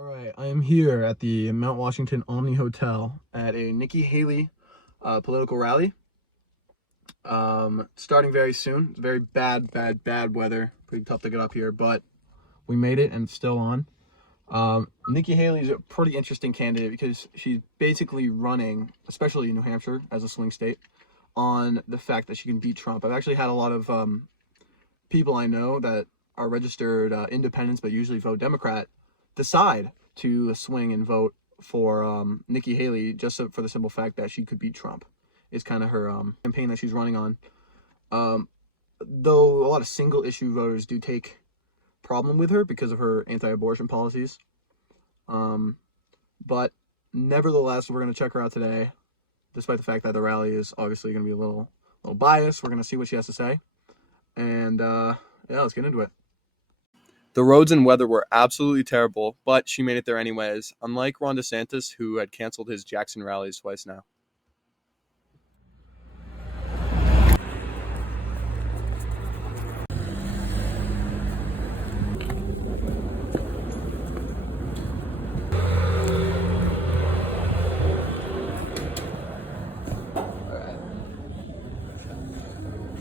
All right, I am here at the Mount Washington Omni Hotel at a Nikki Haley political rally. Starting very soon. It's very bad weather. Pretty tough to get up here, but we made it and it's still on. Nikki Haley is a pretty interesting candidate because she's basically running, especially in New Hampshire as a swing state, on the fact that she can beat Trump. I've actually had a lot of people I know that are registered independents but usually vote Democrat decide to swing and vote for Nikki Haley just for the simple fact that she could beat Trump. It's kind of her campaign that she's running on. Though a lot of single issue voters do take problem with her because of her anti-abortion policies. But nevertheless, we're going to check her out today, despite the fact that the rally is obviously going to be a little biased. We're going to see what she has to say. And yeah, let's get into it. The roads and weather were absolutely terrible, but she made it there anyways, unlike Ron DeSantis, who had canceled his Jackson rallies twice now.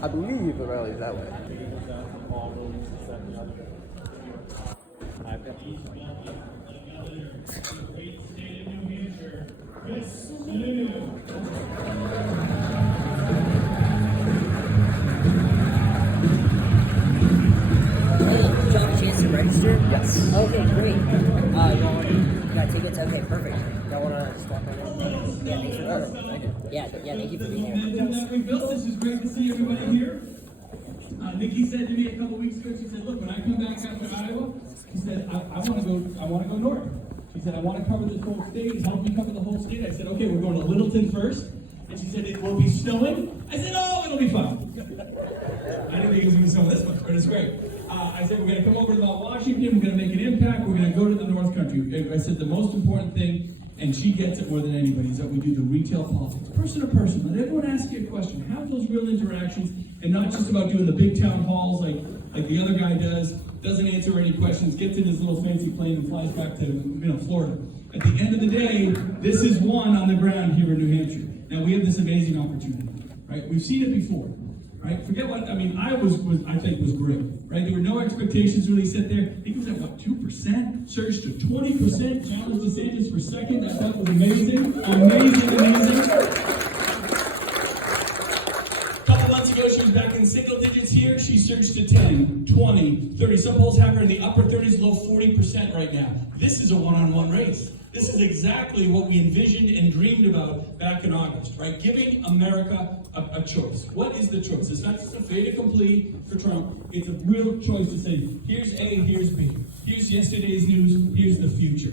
I believe the rally is that way. Register? Yes. Okay, great. You got tickets? Okay, perfect. Y'all want to stop by there? Yeah, thanks for coming. I do. Yeah, thank you for being here. Bill, this is great to see everybody here. Nikki said to me a couple weeks ago, she said, look, when I come back out to Iowa, she said, I want to go north. She said, I want to cover this whole state, help me cover the whole state. I said, okay, we're going to Littleton first. And she said, it will be snowing. I said, oh, it'll be fun. I didn't think it was going to be snowing this much, but it's great. I said, we're going to come over to Mount Washington, we're going to make an impact, we're going to go to the North Country. I said, the most important thing, and she gets it more than anybody, is that we do the retail politics, person to person. Let everyone ask you a question. Have those real interactions, and not just about doing the big town halls like the other guy does, doesn't answer any questions, gets in his little fancy plane and flies back to Florida. At the end of the day, this is one on the ground here in New Hampshire. Now, we have this amazing opportunity, right? We've seen it before. Right? Forget what, I mean, Iowa I think was great, right? There were no expectations really set there. I think it was at what, 2%? Surged to 20%, challenged DeSantis for second. I thought was amazing. Amazing. A couple months ago, she was back in single digits here. She surged to 10, 20, 30. Some polls have her in the upper 30s, low 40% right now. This is a one-on-one race. This is exactly what we envisioned and dreamed about back in August, right? Giving America a choice. What is the choice? It's not just a fait accompli for Trump. It's a real choice to say, here's A, here's B. Here's yesterday's news, here's the future.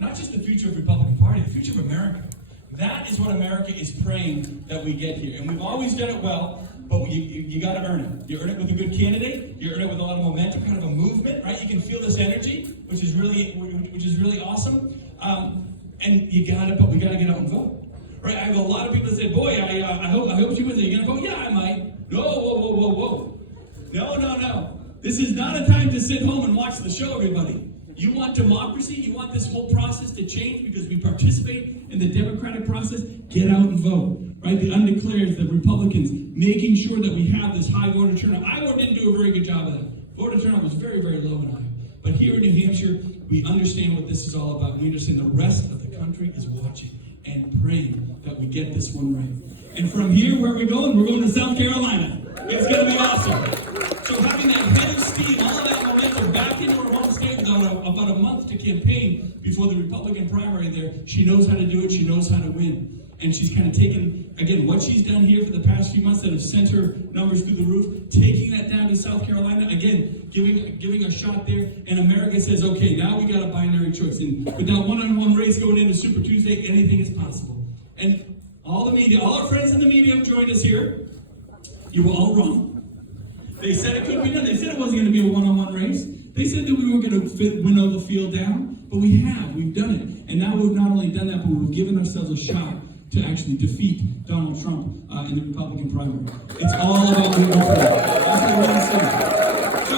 Not just the future of the Republican Party, the future of America. That is what America is praying that we get here. And we've always done it well, but you got to earn it. You earn it with a good candidate. You earn it with a lot of momentum, kind of a movement, right? You can feel this energy, which is really awesome. And we got to get out and vote. Right? I have a lot of people that say, boy, I hope she wins. Are you going to vote? Yeah, I might. No, whoa. No. This is not a time to sit home and watch the show, everybody. You want democracy? You want this whole process to change because we participate in the democratic process? Get out and vote. Right? The undeclared, the Republicans, making sure that we have this high voter turnout. Iowa didn't do a very good job of that. Voter turnout was very, very low in Iowa. But here in New Hampshire, we understand what this is all about. We understand the rest of the country is watching and praying that we get this one right. And from here, where are we going? We're going to South Carolina. It's going to be awesome. So having that head of steam, all of that momentum back into her home state without about a month to campaign before the Republican primary there, she knows how to do it. She knows how to win. And she's kind of taken, again, what she's done here for the past few months that have sent her numbers through the roof, taking that down to South Carolina, again, giving a shot there. And America says, okay, now we got a binary choice. And with that one-on-one race going into Super Tuesday, anything is possible. And all the media, all our friends in the media have joined us here. You were all wrong. They said it couldn't be done. They said it wasn't going to be a one-on-one race. They said that we weren't going to winnow the field down. But we have. We've done it. And now we've not only done that, but we've given ourselves a shot to actually defeat Donald Trump in the Republican primary. It's all about moving forward. That's what we're going to say. So,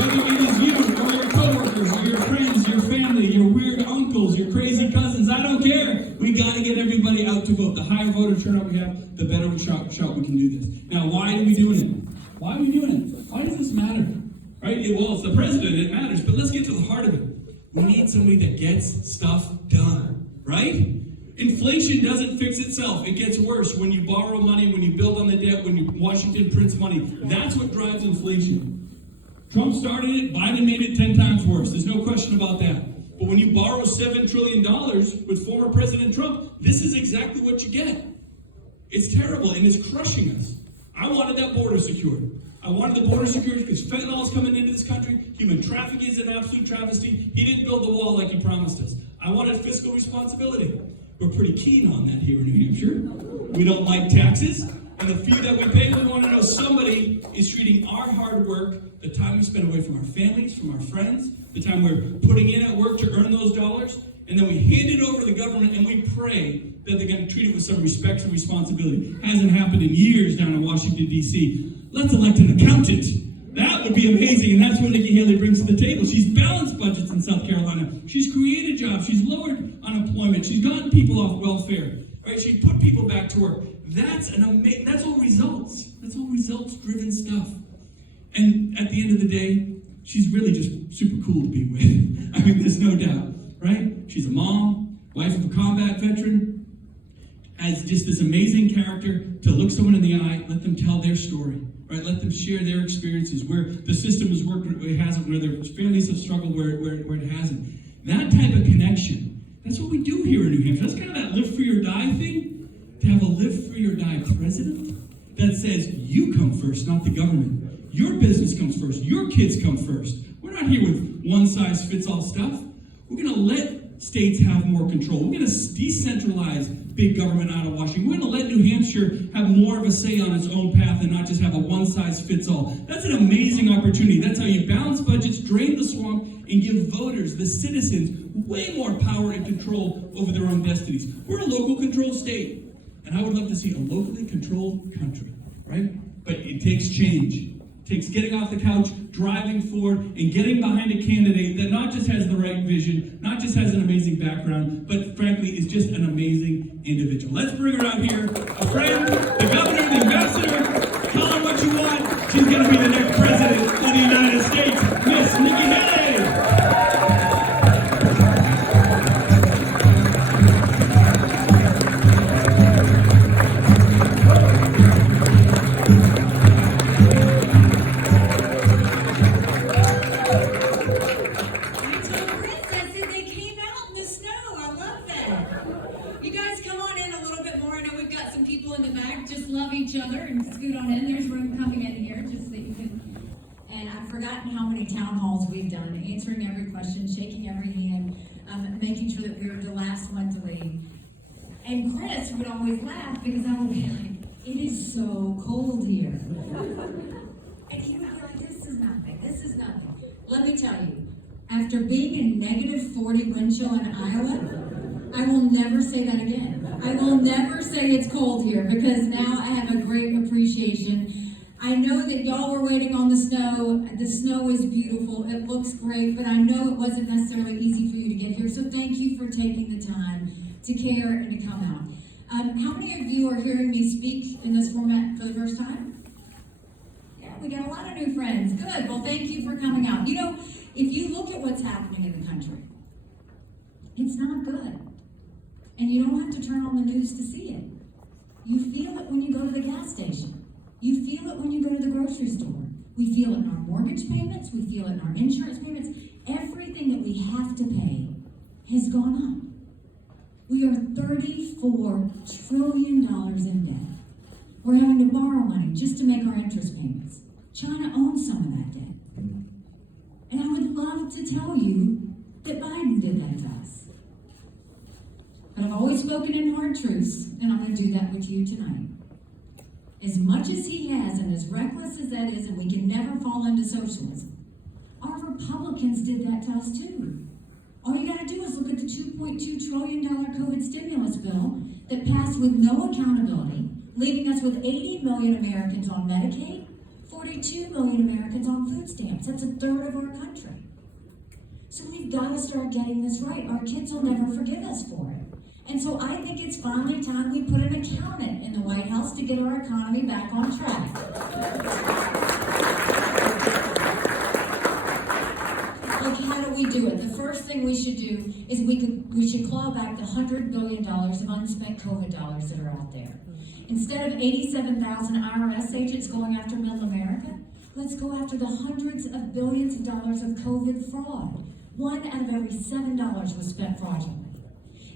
whether it is you, or your coworkers, or your friends, your family, your weird we got to get everybody out to vote. The higher voter turnout we have, the better shot we can do this. Now, why are we doing it? Why are we doing it? Why does this matter? Right? Well, it's the president, it matters, but let's get to the heart of it. We need somebody that gets stuff done, right? Inflation doesn't fix itself. It gets worse when you borrow money, when you build on the debt, when Washington prints money. That's what drives inflation. Trump started it, Biden made it 10 times worse. There's no question about that. But when you borrow $7 trillion with former President Trump, this is exactly what you get. It's terrible and it's crushing us. I wanted that border secured. I wanted the border secured because fentanyl is coming into this country. Human trafficking is an absolute travesty. He didn't build the wall like he promised us. I wanted fiscal responsibility. We're pretty keen on that here in New Hampshire. We don't like taxes. And the fee that we pay, we want to know somebody is treating our hard work, the time we spend away from our families, from our friends, the time we're putting in at work to earn those dollars, and then we hand it over to the government and we pray that they're going to treat it with some respect and responsibility. Hasn't happened in years down in Washington, D.C. Let's elect an accountant. That would be amazing, and that's what Nikki Haley brings to the table. She's balanced budgets in South Carolina. She's created jobs. She's lowered unemployment. She's gotten people off welfare. Right? She put people back to work. That's all results. That's all results-driven stuff. And at the end of the day, she's really just super cool to be with. I mean, there's no doubt, right? She's a mom, wife of a combat veteran, has just this amazing character to look someone in the eye, let them tell their story, right? Let them share their experiences, where the system has worked, where it hasn't, where their families have struggled, where it hasn't. That type of connection, that's what we do here in New Hampshire. That's kind of that live free or die thing. To have a live free or die president that says you come first, not the government. Your business comes first. Your kids come first. We're not here with one-size-fits-all stuff. We're going to let states have more control. We're going to decentralize big government out of Washington. We're going to let New Hampshire have more of a say on its own path and not just have a one-size-fits-all. That's an amazing opportunity. That's how you balance budgets, drain the swamp, and give voters, the citizens, way more power and control over their own destinies. We're a local control state. And I would love to see a locally controlled country, right? But it takes change. It takes getting off the couch, driving forward, and getting behind a candidate that not just has the right vision, not just has an amazing background, but frankly is just an amazing individual. Let's bring her out here. A friend, the governor, the ambassador. Call her what you want. She's going to be the next president of the United States, Miss Nikki Haley. Love each other and scoot on in. There's room coming in here just so that you can. And I've forgotten how many town halls we've done, answering every question, shaking every hand, making sure that we were the last one to leave. And Chris would always laugh because I would be like, it is so cold here. And he would be like, this is nothing, this is nothing. Let me tell you, after being in negative 40 wind chill in Iowa, I will never say that again. I will never say it's cold here because now I have a great appreciation. I know that y'all were waiting on the snow. The snow is beautiful. It looks great, but I know it wasn't necessarily easy for you to get here. So thank you for taking the time to care and to come out. How many of you are hearing me speak in this format for the first time? Yeah, we got a lot of new friends. Good. Well, thank you for coming out. You know, if you look at what's happening in the country, it's not good. And you don't have to turn on the news to see it. You feel it when you go to the gas station. You feel it when you go to the grocery store. We feel it in our mortgage payments. We feel it in our insurance payments. Everything that we have to pay has gone up. We are $34 trillion in debt. We're having to borrow money just to make our interest payments. China owns some of that debt. And I would love to tell you that Biden did that to us. But I've always spoken in hard truths, and I'm going to do that with you tonight. As much as he has, and as reckless as that is, and we can never fall into socialism, our Republicans did that to us too. All you got to do is look at the $2.2 trillion COVID stimulus bill that passed with no accountability, leaving us with 80 million Americans on Medicaid, 42 million Americans on food stamps. That's a third of our country. So we've got to start getting this right. Our kids will never forgive us for it. And so I think it's finally time we put an accountant in the White House to get our economy back on track. Like, how do we do it? The first thing we should do is we should claw back the $100 billion of unspent COVID dollars that are out there. Instead of 87,000 IRS agents going after middle America, let's go after the hundreds of billions of dollars of COVID fraud. 1 out of every $7 was spent fraudulently.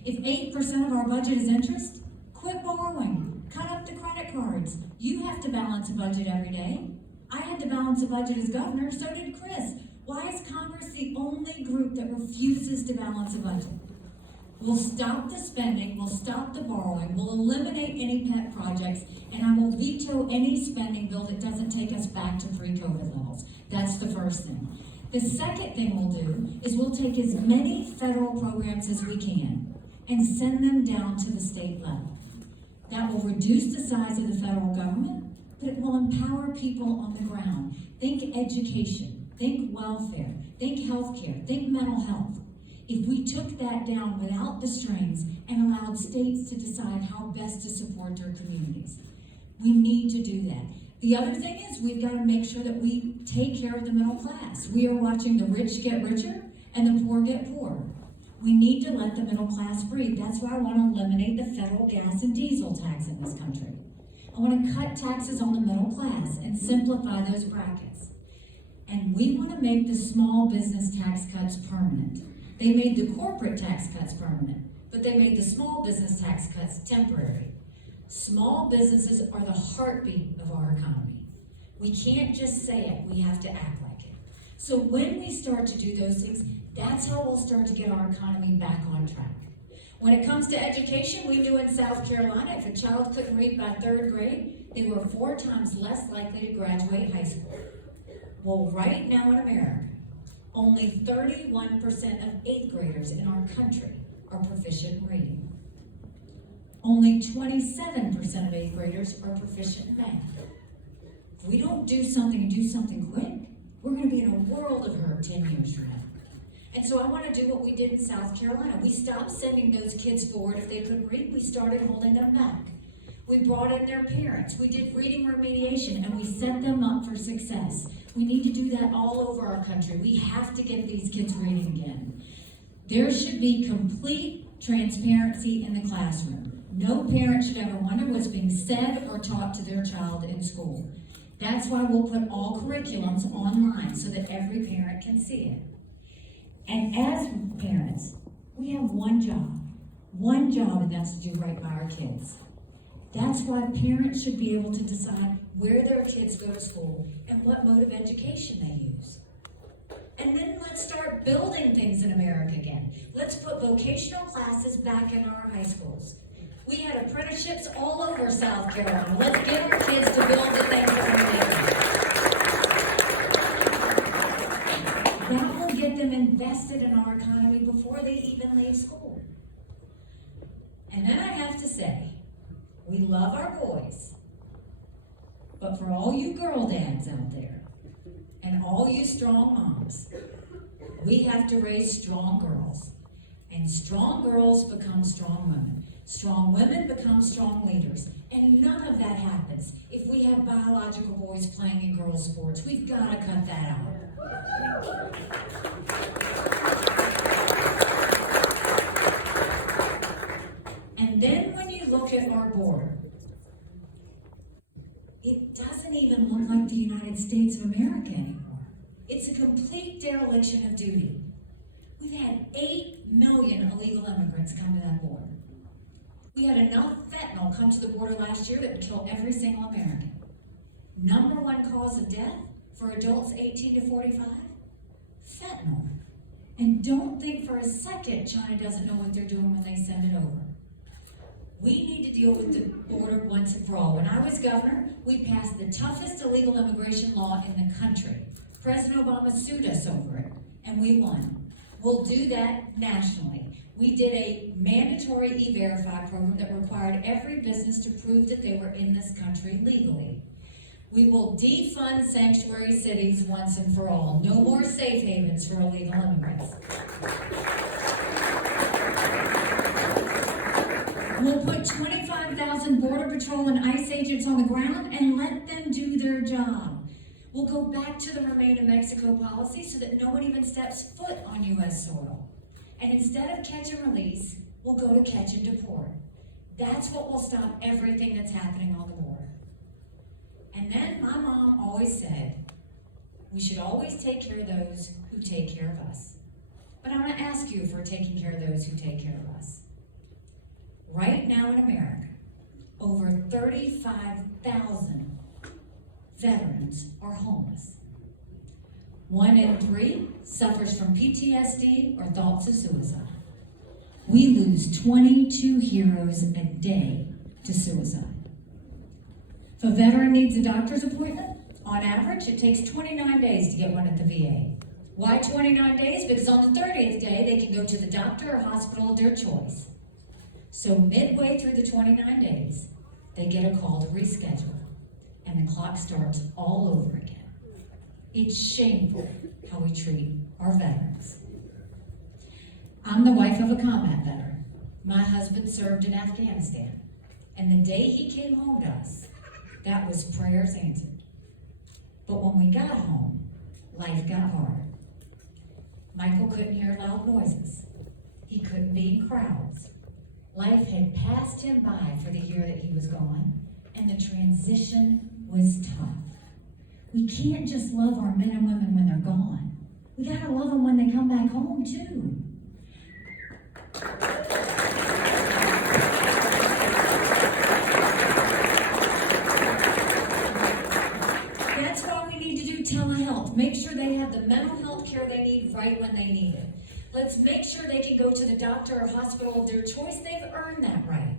If 8% of our budget is interest, quit borrowing. Cut up the credit cards. You have to balance a budget every day. I had to balance a budget as governor, so did Chris. Why is Congress the only group that refuses to balance a budget? We'll stop the spending, we'll stop the borrowing, we'll eliminate any pet projects, and I will veto any spending bill that doesn't take us back to pre-COVID levels. That's the first thing. The second thing we'll do is we'll take as many federal programs as we can and send them down to the state level. That will reduce the size of the federal government, but it will empower people on the ground. Think education, think welfare, think healthcare, think mental health. If we took that down without the strings and allowed states to decide how best to support their communities, we need to do that. The other thing is we've got to make sure that we take care of the middle class. We are watching the rich get richer and the poor get poorer. We need to let the middle class breathe. That's why I want to eliminate the federal gas and diesel tax in this country. I want to cut taxes on the middle class and simplify those brackets. And we want to make the small business tax cuts permanent. They made the corporate tax cuts permanent, but they made the small business tax cuts temporary. Small businesses are the heartbeat of our economy. We can't just say it, we have to act like it. So when we start to do those things, that's how we'll start to get our economy back on track. When it comes to education, we knew in South Carolina, if a child couldn't read by 3rd grade, they were 4 times less likely to graduate high school. Well, right now in America, only 31% of 8th graders in our country are proficient in reading. Only 27% of 8th graders are proficient in math. If we don't do something and do something quick, we're going to be in a world of hurt 10 years from now. And so I want to do what we did in South Carolina. We stopped sending those kids forward if they couldn't read. We started holding them back. We brought in their parents. We did reading remediation, and we set them up for success. We need to do that all over our country. We have to get these kids reading again. There should be complete transparency in the classroom. No parent should ever wonder what's being said or taught to their child in school. That's why we'll put all curriculums online so that every parent can see it. And as parents, we have one job, and that's to do right by our kids. That's why parents should be able to decide where their kids go to school and what mode of education they use. And then let's start building things in America again. Let's put vocational classes back in our high schools. We had apprenticeships all over South Carolina. Let's get our kids to build the things that we need. That will get them invested in our economy before they even leave school. And then I have to say, we love our boys, but for all you girl dads out there, and all you strong moms, we have to raise strong girls. And strong girls become strong women. Strong women become strong leaders. And none of that happens if we have biological boys playing in girls' sports. We've got to cut that out. And then when you look at our border, it doesn't even look like the United States of America anymore. It's a complete dereliction of duty. We've had 8 million illegal immigrants come to that border. We had enough fentanyl come to the border last year that would kill every single American. Number 1 cause of death for adults 18 to 45? Fentanyl. And don't think for a second China doesn't know what they're doing when they send it over. We need to deal with the border once and for all. When I was governor, we passed the toughest illegal immigration law in the country. President Obama sued us over it, and we won. We'll do that nationally. We did a mandatory E-Verify program that required every business to prove that they were in this country legally. We will defund sanctuary cities once and for all. No more safe havens for illegal immigrants. We'll put 25,000 Border Patrol and ICE agents on the ground and let them do their job. We'll go back to the Remain in Mexico policy so that no one even steps foot on U.S. soil. And instead of catch and release, we'll go to catch and deport. That's what will stop everything that's happening on the border. And then my mom always said, we should always take care of those who take care of us. But I'm going to ask you if we're taking care of those who take care of us. Right now in America, over 35,000 veterans are homeless. 1 in 3 suffers from PTSD or thoughts of suicide. We lose 22 heroes a day to suicide. If a veteran needs a doctor's appointment, on average, it takes 29 days to get one at the VA. Why 29 days? Because on the 30th day, they can go to the doctor or hospital of their choice. So midway through the 29 days, they get a call to reschedule, and the clock starts all over again. It's shameful how we treat our veterans. I'm the wife of a combat veteran. My husband served in Afghanistan, and the day he came home to us, that was prayers answered. But when we got home, life got hard. Michael couldn't hear loud noises. He couldn't be in crowds. Life had passed him by for the year that he was gone, and the transition was tough. We can't just love our men and women when they're gone. We gotta love them when they come back home, too. That's why we need to do telehealth. Make sure they have the mental health care they need right when they need it. Let's make sure they can go to the doctor or hospital of their choice. They've earned that right.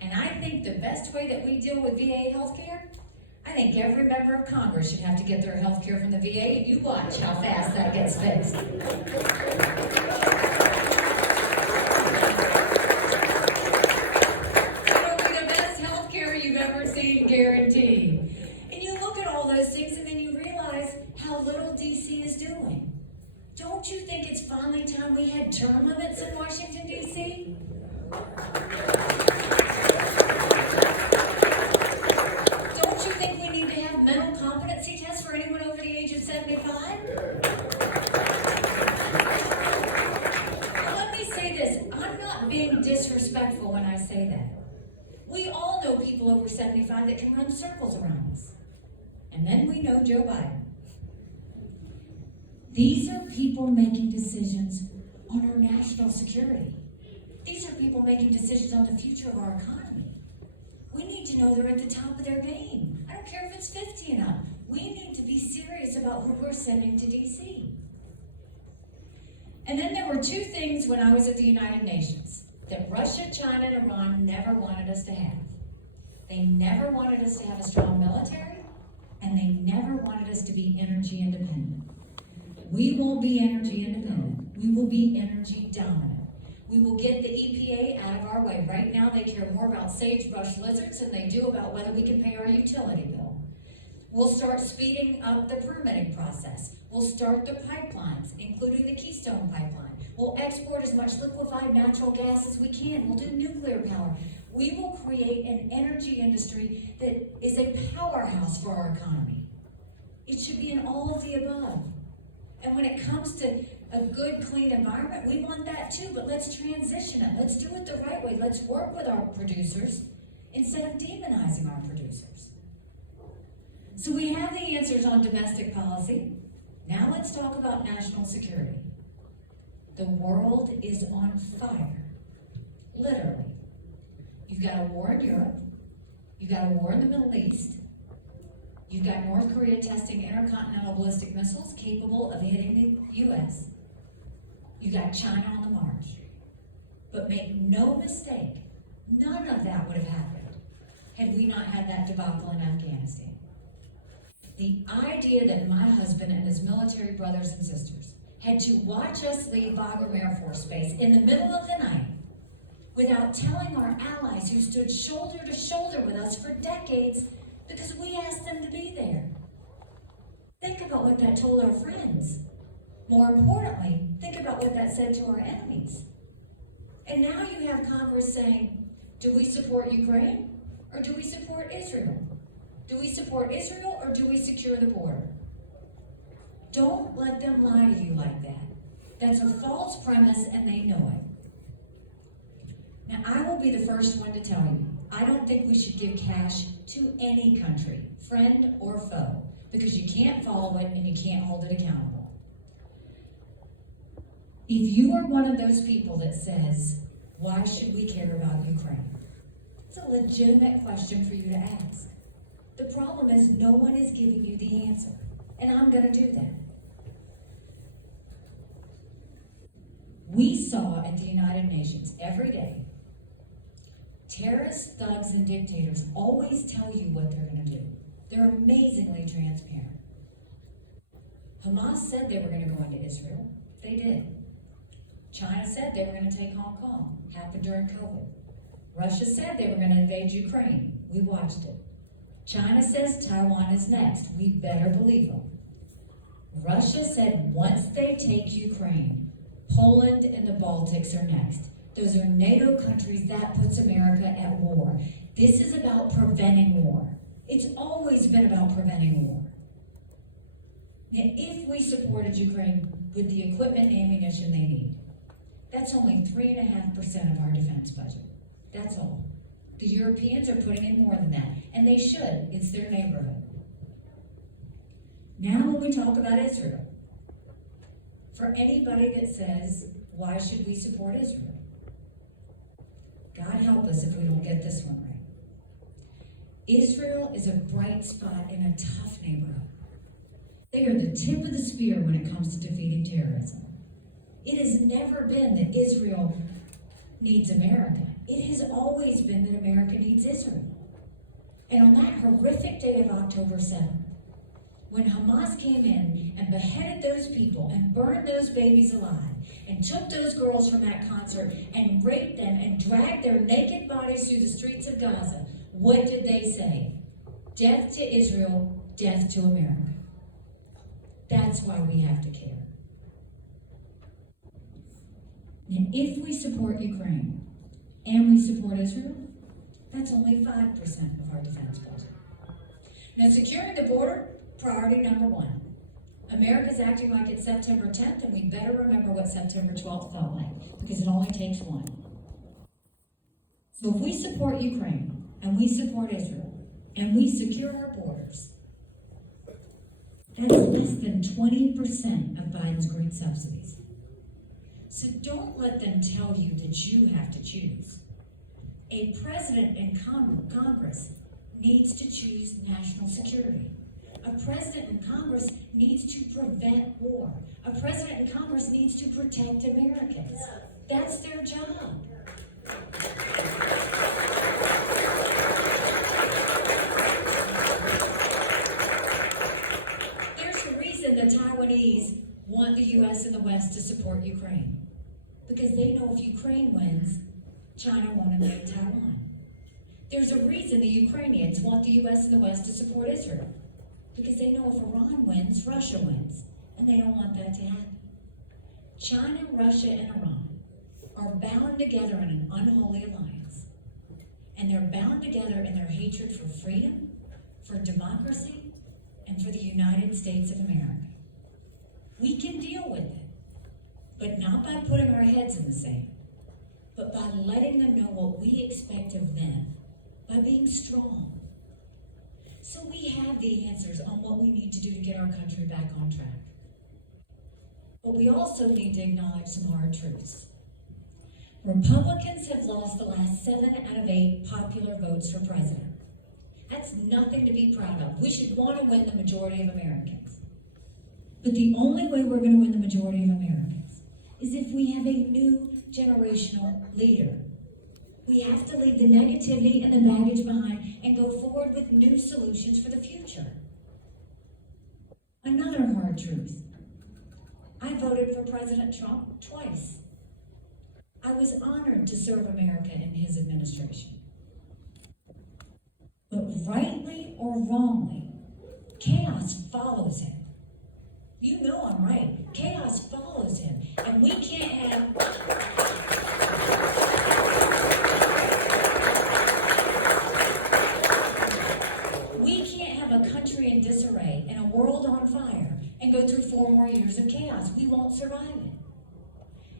And I think the best way that we deal with VA health care, I think every member of Congress should have to get their health care from the VA, and you watch how fast that gets fixed. It'll be the best health care you've ever seen, guaranteed. And you look at all those things and then you realize how little DC is doing. Don't you think it's finally time we had term limits in Washington, D.C.? Don't you think we need to have mental competency tests for anyone over the age of 75? Well, let me say this. I'm not being disrespectful when I say that. We all know people over 75 that can run circles around us. And then we know Joe Biden. These are people making decisions on our national security. These are people making decisions on the future of our economy. We need to know they're at the top of their game. I don't care if it's 50 and up. We need to be serious about who we're sending to DC. And then there were 2 things when I was at the United Nations that Russia, China, and Iran never wanted us to have. They never wanted us to have a strong military, and they never wanted us to be energy independent. We won't be energy independent. We will be energy dominant. We will get the EPA out of our way. Right now, they care more about sagebrush lizards than they do about whether we can pay our utility bill. We'll start speeding up the permitting process. We'll start the pipelines, including the Keystone Pipeline. We'll export as much liquefied natural gas as we can. We'll do nuclear power. We will create an energy industry that is a powerhouse for our economy. It should be in all of the above. And when it comes to a good, clean environment, we want that too, but let's transition it. Let's do it the right way. Let's work with our producers instead of demonizing our producers. So we have the answers on domestic policy. Now let's talk about national security. The world is on fire, literally. You've got a war in Europe. You've got a war in the Middle East. You've got North Korea testing intercontinental ballistic missiles capable of hitting the U.S. You've got China on the march. But make no mistake, none of that would have happened had we not had that debacle in Afghanistan. The idea that my husband and his military brothers and sisters had to watch us leave Bagram Air Force Base in the middle of the night without telling our allies who stood shoulder to shoulder with us for decades because we asked them to be there. Think about what that told our friends. More importantly, think about what that said to our enemies. And now you have Congress saying, Do we support Ukraine or do we support Israel? Do we support Israel or do we secure the border? Don't let them lie to you like that. That's a false premise and they know it. Now, I will be the first one to tell you, I don't think we should give cash to any country, friend or foe, because you can't follow it and you can't hold it accountable. If you are one of those people that says, why should we care about Ukraine? It's a legitimate question for you to ask. The problem is no one is giving you the answer, and I'm going to do that. We saw at the United Nations every day, terrorists, thugs, and dictators always tell you what they're going to do. They're amazingly transparent. Hamas said they were going to go into Israel. They did. China said they were going to take Hong Kong. Happened during COVID. Russia said they were going to invade Ukraine. We watched it. China says Taiwan is next. We better believe them. Russia said once they take Ukraine, Poland and the Baltics are next. Those are NATO countries. That puts America at war. This is about preventing war. It's always been about preventing war. Now, if we supported Ukraine with the equipment and ammunition they need, that's only 3.5% of our defense budget. That's all. The Europeans are putting in more than that, and they should. It's their neighborhood. Now when we talk about Israel, for anybody that says, why should we support Israel? God help us if we don't get this one right. Israel is a bright spot in a tough neighborhood. They are the tip of the spear when it comes to defeating terrorism. It has never been that Israel needs America. It has always been that America needs Israel. And on that horrific day of October 7th, when Hamas came in and beheaded those people and burned those babies alive and took those girls from that concert and raped them and dragged their naked bodies through the streets of Gaza, what did they say? Death to Israel, death to America. That's why we have to care. Now, if we support Ukraine and we support Israel, that's only 5% of our defense budget. Now, securing the border, priority number one. America's acting like it's September 10th, and we better remember what September 12th felt like, because it only takes one. So if we support Ukraine, and we support Israel, and we secure our borders, that's less than 20% of Biden's green subsidies. So don't let them tell you that you have to choose. A president in Congress needs to choose national security. A president in Congress needs to prevent war. A president in Congress needs to protect Americans. That's their job. There's a reason the Taiwanese want the U.S. and the West to support Ukraine. Because they know if Ukraine wins, China won't invade Taiwan. There's a reason the Ukrainians want the U.S. and the West to support Israel. Because they know if Iran wins, Russia wins. And they don't want that to happen. China, Russia, and Iran are bound together in an unholy alliance. And they're bound together in their hatred for freedom, for democracy, and for the United States of America. We can deal with it, but not by putting our heads in the sand, but by letting them know what we expect of them, by being strong. So we have the answers on what we need to do to get our country back on track. But we also need to acknowledge some hard truths. Republicans have lost the last 7 out of 8 popular votes for president. That's nothing to be proud of. We should want to win the majority of Americans. But the only way we're going to win the majority of Americans is if we have a new generational leader. We have to leave the negativity and the baggage behind and go forward with new solutions for the future. Another hard truth. I voted for President Trump twice. I was honored to serve America in his administration. But rightly or wrongly, chaos follows him. You know I'm right. Chaos follows him. And we can't have...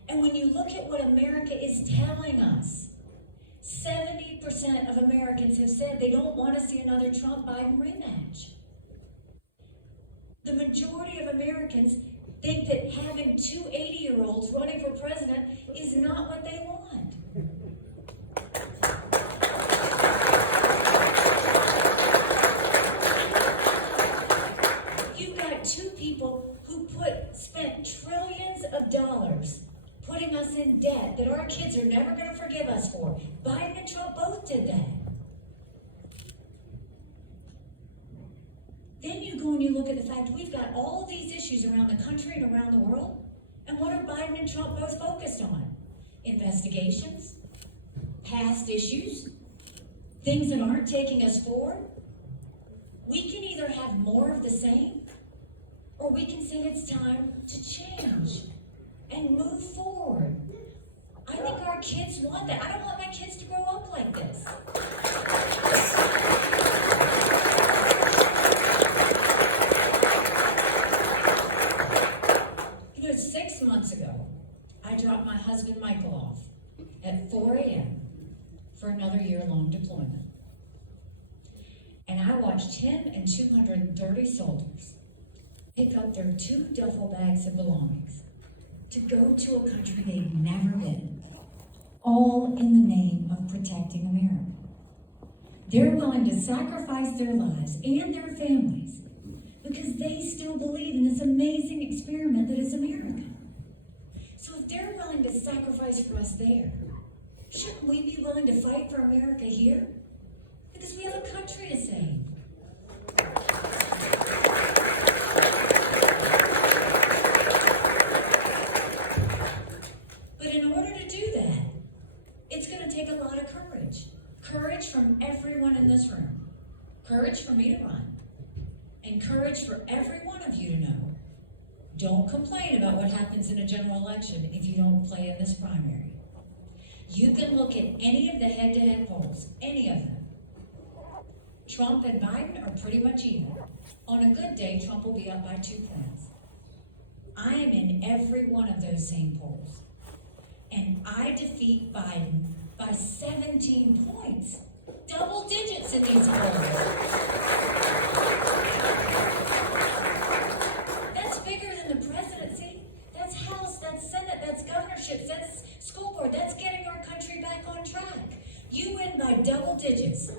And when you look at what America is telling us, 70% of Americans have said they don't want to see another Trump-Biden rematch. The majority of Americans think that having two 80-year-olds running for president is not what they want. You've got two people who spent trillions of dollars putting us in debt that our kids are never going to forgive us for. Biden and Trump both did that. Then you go and you look at the fact we've got all of these issues around the country and around the world. And what are Biden and Trump both focused on? Investigations, past issues, things that aren't taking us forward. We can either have more of the same, or we can say it's time to change and move forward. I think our kids want that. I don't want my kids to grow up like this. You know, 6 months ago, I dropped my husband Michael off at 4 a.m. for another year-long deployment. And I watched him and 230 soldiers pick up their 2 duffel bags of belongings to go to a country they've never been, all in the name of protecting America. They're willing to sacrifice their lives and their families because they still believe in this amazing experiment that is America. So if they're willing to sacrifice for us there, shouldn't we be willing to fight for America here? Because we have a country to save. But in order to do that, it's going to take a lot of courage. Courage from everyone in this room. Courage for me to run. And courage for every one of you to know. Don't complain about what happens in a general election if you don't play in this primary. You can look at any of the head-to-head polls, any of them. Trump and Biden are pretty much even. On a good day, Trump will be up by 2 points. I am in every one of those same polls. And I defeat Biden by 17 points. Double digits in these polls. That's bigger than the presidency. That's House, that's Senate, that's governorships, that's school board. That's getting our country back on track. You win by double digits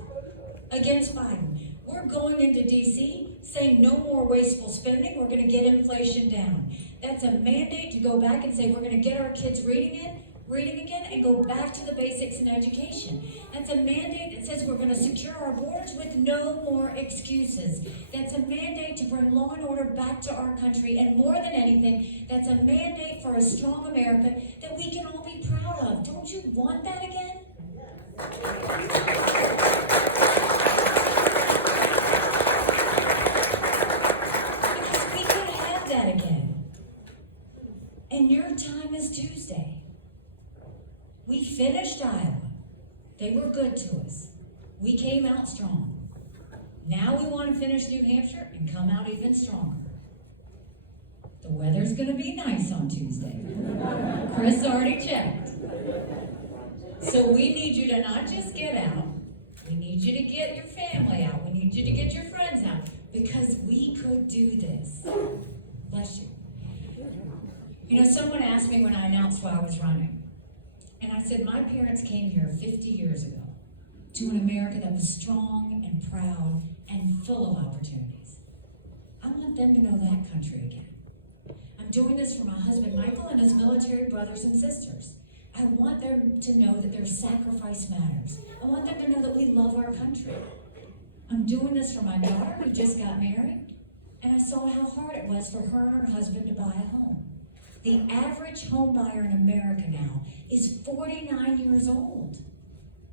against Biden. We're going into D.C. saying no more wasteful spending. We're going to get inflation down. That's a mandate to go back and say we're going to get our kids reading again, and go back to the basics in education. That's a mandate that says we're going to secure our borders with no more excuses. That's a mandate to bring law and order back to our country. And more than anything, that's a mandate for a strong America that we can all be proud of. Don't you want that again? Because we could have that again. And your time is Tuesday. We finished Iowa. They were good to us. We came out strong. Now we want to finish New Hampshire and come out even stronger. The weather's going to be nice on Tuesday. Chris already checked. So we need you to not just get out. We need you to get your family out. We need you to get your friends out. Because we could do this. Bless you. You know, someone asked me when I announced why I was running. And I said, my parents came here 50 years ago to an America that was strong and proud and full of opportunities. I want them to know that country again. I'm doing this for my husband, Michael, and his military brothers and sisters. I want them to know that their sacrifice matters. I want them to know that we love our country. I'm doing this for my daughter who just got married, and I saw how hard it was for her and her husband to buy a home. The average home buyer in America now is 49 years old.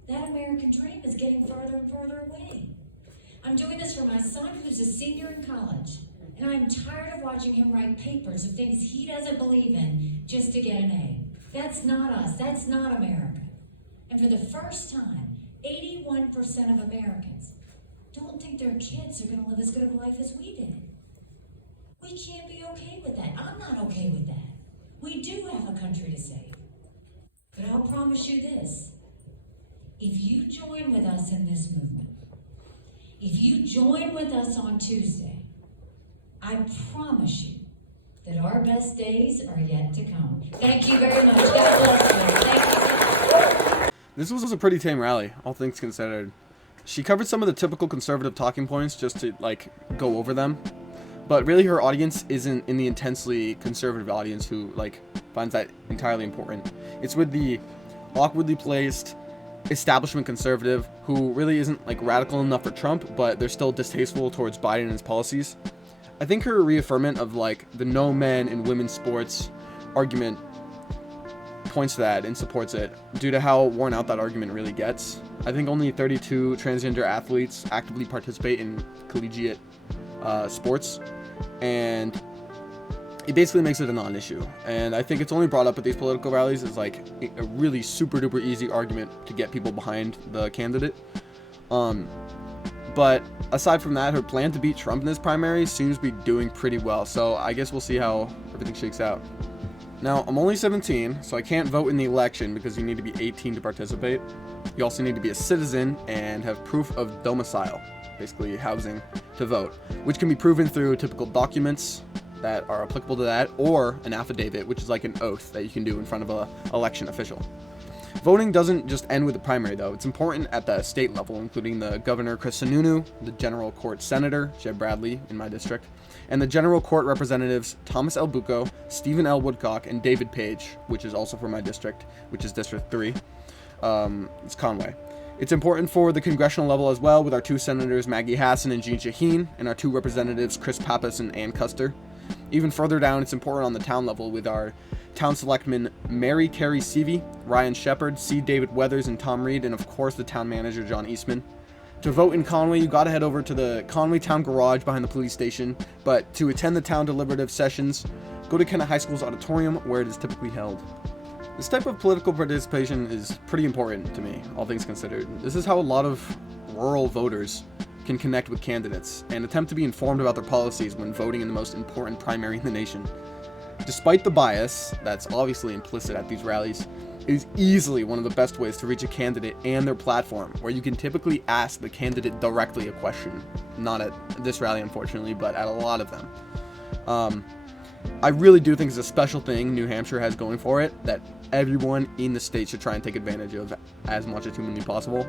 That American dream is getting further and further away. I'm doing this for my son who's a senior in college, and I'm tired of watching him write papers of things he doesn't believe in just to get an A. That's not us. That's not America. And for the first time, 81% of Americans don't think their kids are going to live as good of a life as we did. We can't be okay with that. I'm not okay with that. We do have a country to save. But I'll promise you this. If you join with us in this movement, if you join with us on Tuesday, I promise you that our best days are yet to come. Thank you very much. God bless you. Thank you. This was a pretty tame rally, all things considered. She covered some of the typical conservative talking points just to, like, go over them. But really her audience isn't in the intensely conservative audience who, like, finds that entirely important. It's with the awkwardly placed establishment conservative who really isn't, like, radical enough for Trump, but they're still distasteful towards Biden and his policies. I think her reaffirmment of, like, the no men in women's sports argument points to that and supports it due to how worn out that argument really gets. I think only 32 transgender athletes actively participate in collegiate sports, and it basically makes it a non-issue. And I think it's only brought up at these political rallies as like a really super duper easy argument to get people behind the candidate. But aside from that, her plan to beat Trump in this primary seems to be doing pretty well. So I guess we'll see how everything shakes out. Now, I'm only 17, so I can't vote in the election because you need to be 18 to participate. You also need to be a citizen and have proof of domicile, basically housing, to vote, which can be proven through typical documents that are applicable to that, or an affidavit, which is like an oath that you can do in front of an election official. Voting doesn't just end with the primary, though. It's important at the state level, including the Governor Chris Sununu, the General Court Senator Jeb Bradley in my district, and the General Court Representatives Thomas L. Bucco, Stephen L. Woodcock, and David Page, which is also for my district, which is District 3. It's Conway. It's important for the congressional level as well, with our 2 senators Maggie Hassan and Jean Shaheen, and our 2 representatives Chris Pappas and Ann Custer. Even further down, it's important on the town level with our town selectmen Mary Carey Seavey, Ryan Shepard, C. David Weathers, and Tom Reed, and of course the town manager John Eastman. To vote in Conway, you gotta head over to the Conway Town Garage behind the police station, but to attend the town deliberative sessions, go to Kennet High School's auditorium where it is typically held. This type of political participation is pretty important to me, all things considered. This is how a lot of rural voters can connect with candidates and attempt to be informed about their policies when voting in the most important primary in the nation. Despite the bias that's obviously implicit at these rallies, it is easily one of the best ways to reach a candidate and their platform, where you can typically ask the candidate directly a question. Not at this rally, unfortunately, but at a lot of them. I really do think it's a special thing New Hampshire has going for it that everyone in the state should try and take advantage of as much as humanly possible.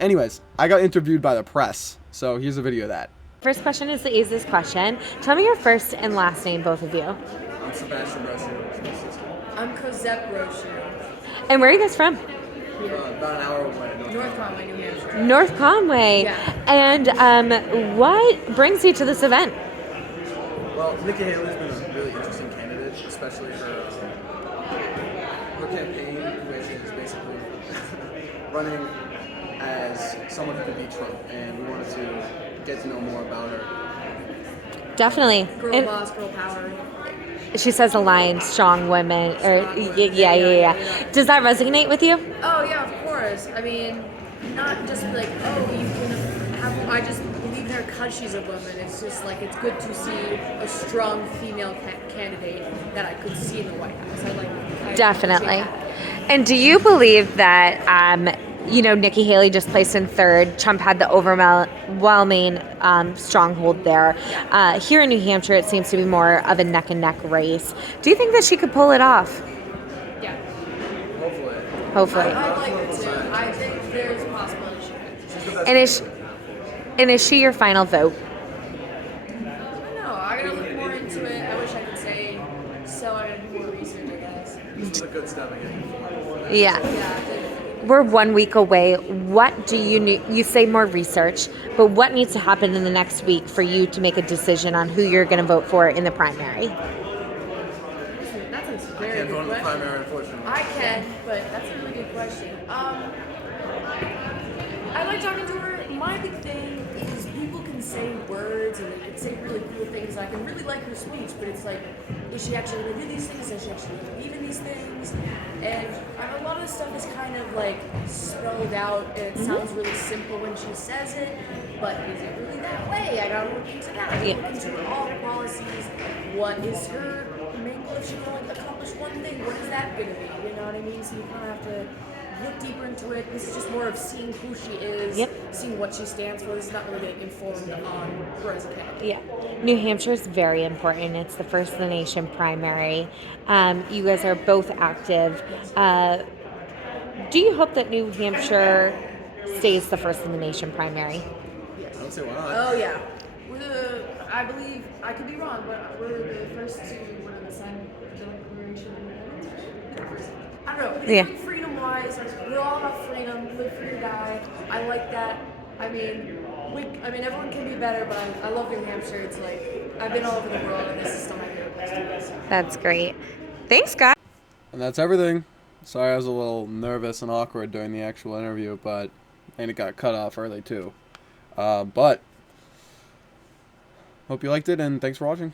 Anyways, I got interviewed by the press, so here's a video of that. First question is the easiest question. Tell me your first and last name, both of you. I'm Sebastian Roshi. I'm Cosette Roshi. And where are you guys from? About an hour away. North Conway, New Hampshire. North Conway. Yeah. And what brings you to this event? Well, Nikki Haley's been a really interesting candidate, especially her campaign, which is basically running as someone who could beat Trump, and we wanted to get to know more about her. Definitely. Girl And boss, girl power. she says aligned, strong women. Or yeah. Does that resonate with you? Oh, yeah, of course. I mean, not just like, oh, you can have, I just believe in her because she's a woman. It's just like, it's good to see a strong female candidate that I could see in the White House. I Definitely. appreciate that. And do you believe that, Nikki Haley just placed in third. Trump had the overwhelming stronghold there. Here in New Hampshire, it seems to be more of a neck-and-neck race. Do you think that she could pull it off? Yeah. Hopefully. I'd like her to. I think there's a possibility she could. And is she your final vote? I don't know. I gotta look more into it. I wish I could say so. I gotta do more research, I guess. This is a good step again. Yeah. We're 1 week away. What do you need? You say more research, but what needs to happen in the next week for you to make a decision on who you're going to vote for in the primary? That's a I very can't good vote in the question. primary, unfortunately. I can, but that's a really good question. I like talking to her. My big thing is people can say words and they can say really cool things. I can really like her speech, but it's like, is she actually going to do these things? Does she actually believe in these things? And a lot of the stuff is kind of like spelled out, and it sounds really simple when she says it, but is it really that way? I gotta look into that. I gotta look into all the policies. What is her main goal? if she can only accomplish one thing, what is that going to be? You know what I mean? So you kind of have to look deeper into it. This is just more of seeing who she is, Yep. seeing what she stands for. This is not really getting informed on her as a candidate. Yeah, New Hampshire is very important. It's the first of the nation primary. You guys are both active. Do you hope that New Hampshire stays the first of the nation primary? I don't see why not. Oh yeah, I believe, I could be wrong, but we're the first to sign the Declaration of Independence. I don't know. Yeah. Freedom-wise, we're all about freedom. Live free or die. I like that. I mean, everyone can be better, but I love New Hampshire. It's like I've been all over the world, and this is still my favorite place to be. So. That's great. Thanks, guys. And that's everything. Sorry I was a little nervous and awkward during the actual interview, and it got cut off early too. But hope you liked it, and thanks for watching.